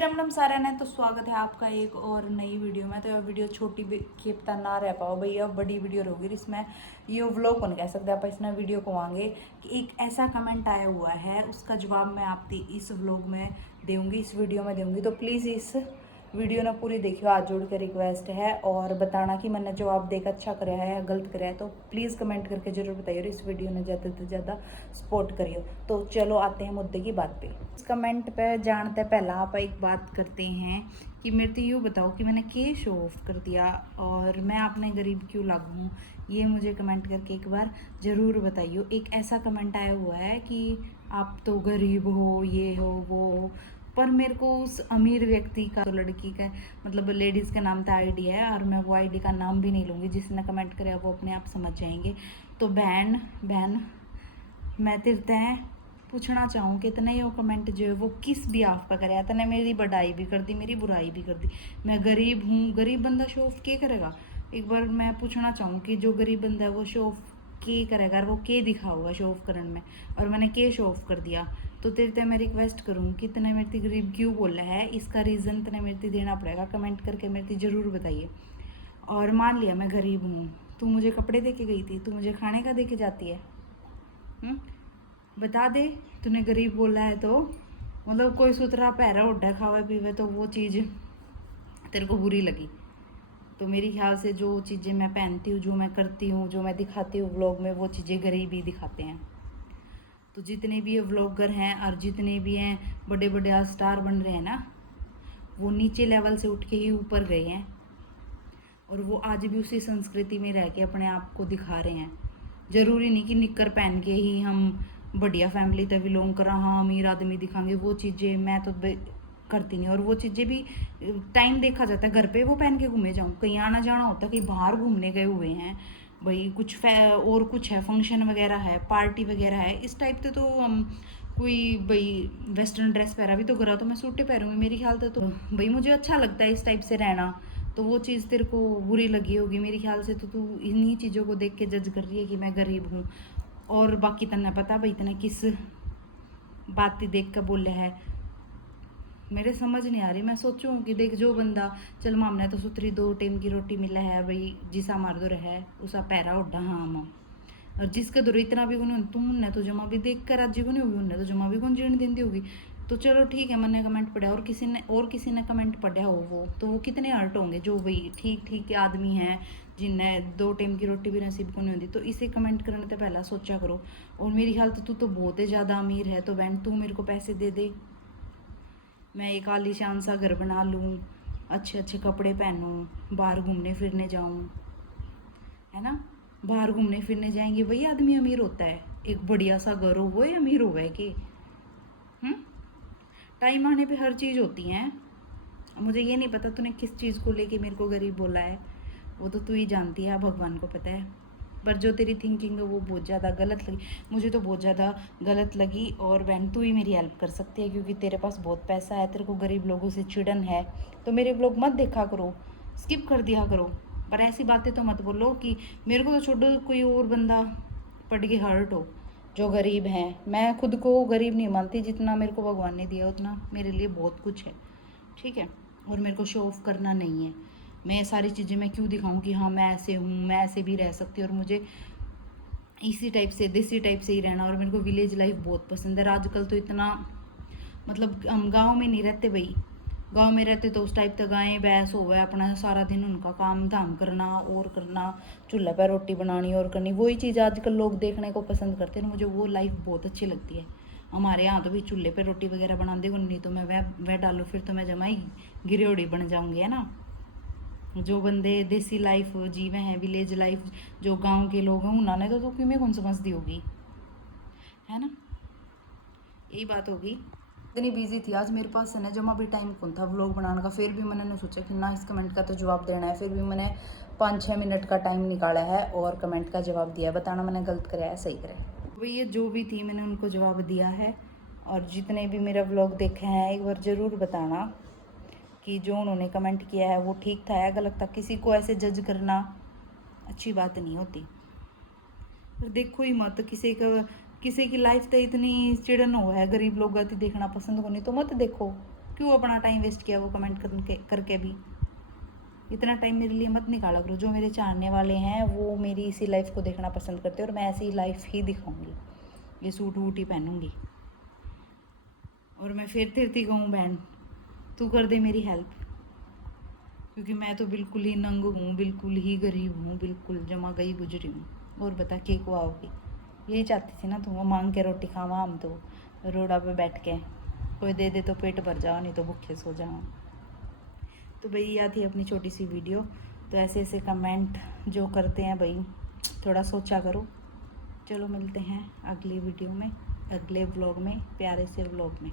राम राम सारा ने तो स्वागत है आपका एक और नई वीडियो में। तो यह वीडियो छोटी खेपता ना रह पाओ भैया, बड़ी वीडियो होगी। इसमें ये व्लॉग कौन कह सकते आप इसमें वीडियो को आएंगे कि एक ऐसा कमेंट आया हुआ है, उसका जवाब मैं आपकी इस व्लॉग में दूंगी, इस वीडियो में दूंगी। तो प्लीज़ इस वीडियो ना पूरी देखियो, हाथ जोड़ के रिक्वेस्ट है। और बताना कि मैंने जवाब देकर अच्छा कराया है या गलत कराया है, तो प्लीज़ कमेंट करके जरूर बताइए और इस वीडियो ने ज़्यादा से ज़्यादा सपोर्ट करियो। तो चलो आते हैं मुद्दे की बात पे। इस कमेंट पे जानते पहला आप एक बात करते हैं कि मेरे तो यूँ बताओ कि मैंने के शो ऑफ कर दिया और मैं आपने गरीब क्यों लागू हूँ, ये मुझे कमेंट करके एक बार ज़रूर बताइए। एक ऐसा कमेंट आया हुआ है कि आप तो गरीब हो, ये हो वो हो, पर मेरे को उस अमीर व्यक्ति का, तो लड़की का मतलब लेडीज़ का नाम था आईडी है, और मैं वो आईडी का नाम भी नहीं लूँगी। जिसने कमेंट कराया वो अपने आप समझ जाएंगे। तो बहन मैं तेरे हैं पूछना चाहूँ कि इतने ही वो कमेंट जो है वो किस भी आप पर करे। तने मेरी बढ़ाई भी कर दी, मेरी बुराई भी कर दी। मैं गरीब हूँ, गरीब बंदा शो ऑफ के करेगा? एक बार मैं पूछना चाहूँ कि जो गरीब बंदा है वो शो ऑफ के करेगा, और वो के दिखाऊगा शो ऑफ करने में, और मैंने के शो ऑफ कर दिया। तो तेरे ते मैं रिक्वेस्ट करूँ कि तने मेरे ते गरीब क्यों बोला है, इसका रीज़न तने मेरे ते देना पड़ेगा। कमेंट करके मेरे ते ज़रूर बताइए। और मान लिया मैं गरीब हूँ, तू मुझे कपड़े दे के गई थी, तू मुझे खाने का दे के जाती है? बता दे। तूने गरीब बोला है तो मतलब कोई सुथरा पैरा उड्डा खावे पीवे तो वो चीज़ तेरे को बुरी लगी। तो मेरे ख्याल से जो चीज़ें मैं पहनती हूँ, जो मैं करती हूँ, जो मैं दिखाती हूँ व्लॉग में, वो चीज़ें गरीब ही दिखाते हैं। तो जितने भी ये व्लॉगर हैं और जितने भी हैं बड़े बड़े स्टार बन रहे हैं ना, वो नीचे लेवल से उठ के ही ऊपर गए हैं, और वो आज भी उसी संस्कृति में रह के अपने आप को दिखा रहे हैं। ज़रूरी नहीं कि निक्कर पहन के ही हम बढ़िया फैमिली तक बिलोंग करा, हाँ अमीर आदमी दिखाएंगे, वो चीज़ें मैं तो करती नहीं। और वो चीज़ें भी टाइम देखा जाता है, घर पे वो पहन के घूमे जाऊँ, कहीं आना जाना होता है, कहीं बाहर घूमने गए हुए हैं भाई, कुछ और कुछ है, फंक्शन वगैरह है, पार्टी वगैरह है, इस टाइप से तो हम कोई भाई वेस्टर्न ड्रेस पहरा भी तो करा तो मैं सूटे पहनूंगी मेरे ख्याल से। तो भाई मुझे अच्छा लगता है इस टाइप से रहना। तो वो चीज़ तेरे को बुरी लगी होगी मेरे ख्याल से। तो तू इन्हीं चीज़ों को देख के जज कर रही है कि मैं गरीब हूँ। और बाकी तन्ने पता भाई तने किस बात देख कर बोले है, मेरे समझ नहीं आ रही। मैं सोचूँ कि देख जो बंदा चल मामने तो सुथरी 2 टाइम की रोटी मिला है भाई, जिसा मार दो रहा उसा पैरा उड्डा हाँ माँ, और जिसके दो इतना भी कौन तुम उन्हें तो जमा भी देख कर राजी को नहीं होगी, उन्हें तो जमा भी कौन जीण देती होगी। तो चलो ठीक है, मैंने कमेंट पढ़ा और किसी ने कमेंट पढ़ा हो वो, तो वो कितने हर्ट होंगे जो भाई ठीक ठीक के आदमी हैं जिन्हें 2 टाइम की रोटी भी नसीब को नहीं होती। तो इसे कमेंट करने से पहला सोचा करो। और मेरी ख्याल तो तू तो बहुत ही ज़्यादा अमीर है, तो बहन तू मेरे को पैसे दे दे, मैं एक आलीशान सा घर बना लूँ, अच्छे अच्छे कपड़े पहनूँ, बाहर घूमने फिरने जाऊँ, है ना। बाहर घूमने फिरने जाएंगे वही आदमी अमीर होता है। एक बढ़िया सा घर हो वो ही अमीर हो गए कि टाइम आने पे हर चीज़ होती है। मुझे ये नहीं पता तूने किस चीज़ को लेके मेरे को गरीब बोला है, वो तो तू ही जानती है, भगवान को पता है। पर जो तेरी थिंकिंग है वो बहुत ज़्यादा गलत लगी, मुझे तो बहुत ज़्यादा गलत लगी। और बहन तू ही मेरी हेल्प कर सकती है क्योंकि तेरे पास बहुत पैसा है, तेरे को गरीब लोगों से चिड़न है। तो मेरे व्लॉग मत देखा करो, स्किप कर दिया करो। पर ऐसी बातें तो मत बोलो कि मेरे को तो छोड़ो, कोई और बंदा पड़ के हर्ट हो जो गरीब हैं। मैं खुद को गरीब नहीं मानती, जितना मेरे को भगवान ने दिया उतना मेरे लिए बहुत कुछ है, ठीक है। और मेरे को शो ऑफ करना नहीं है। मैं सारी चीज़ें मैं क्यों दिखाऊं कि हाँ मैं ऐसे हूँ, मैं ऐसे भी रह सकती हूँ, और मुझे इसी टाइप से देसी टाइप से ही रहना। और मेरे को विलेज लाइफ बहुत पसंद है। आजकल तो इतना मतलब हम गांव में नहीं रहते भाई, गांव में रहते तो उस टाइप का गाय भैंस हो गया अपना सारा दिन उनका काम धाम करना और करना, चूल्हे पर रोटी बनानी और करनी, वही चीज़ आजकल लोग देखने को पसंद करते हैं। मुझे वो लाइफ बहुत अच्छी लगती है। हमारे यहाँ तो भी चूल्हे पर रोटी वगैरह बना दे, नहीं तो मैं वह डालूँ फिर तो मैं जमाई गिरोड़ी बन जाऊँगी, है ना। जो बंदे देसी लाइफ जीवे हैं, विलेज लाइफ जो गांव के लोग हैं, उन्होंने तो क्यों मैं कौन समझती होगी, है ना। यही बात होगी। इतनी बिजी थी आज मेरे पास है ना जमा भी टाइम कौन था व्लॉग बनाने का, फिर भी मैंने सोचा कि ना इस कमेंट का तो जवाब देना है। फिर भी मैंने 5-6 मिनट का टाइम निकाला है और कमेंट का जवाब दिया है। बताना मैंने गलत कराया सही कराया। भैया जो भी थी मैंने उनको जवाब दिया है। और जितने भी मेरा व्लॉग देखे हैं एक बार ज़रूर बताना कि जो उन्होंने कमेंट किया है वो ठीक था या गलत था। किसी को ऐसे जज करना अच्छी बात नहीं होती। पर देखो ही मत किसी की लाइफ तो इतनी चिड़न हो है, गरीब लोग आती देखना पसंद को नहीं, तो मत देखो क्यों अपना टाइम वेस्ट किया वो कमेंट करके भी। इतना टाइम मेरे लिए मत निकाला करो। जो मेरे चाहने वाले हैं वो मेरी इसी लाइफ को देखना पसंद करते हैं और मैं ऐसी लाइफ ही दिखाऊंगी। ये सूट वूट ही पहनूंगी। और मैं फिर तेरती कहूँ बहन, तू कर दे मेरी हेल्प, क्योंकि मैं तो बिल्कुल ही नंग हूँ, बिल्कुल ही गरीब हूँ, बिल्कुल जमा गई गुजरी हूँ। और बता के को आओगी? यही चाहती थी ना तुम, मांग के रोटी खावा हम तो रोड़ा पे बैठ के, कोई दे दे तो पेट भर जाओ, नहीं तो भूखे सो जाओ। तो भाई यह थी अपनी छोटी सी वीडियो। तो ऐसे ऐसे कमेंट जो करते हैं भाई थोड़ा सोचा करो। चलो मिलते हैं अगली वीडियो में, अगले व्लॉग में, प्यारे से व्लॉग में।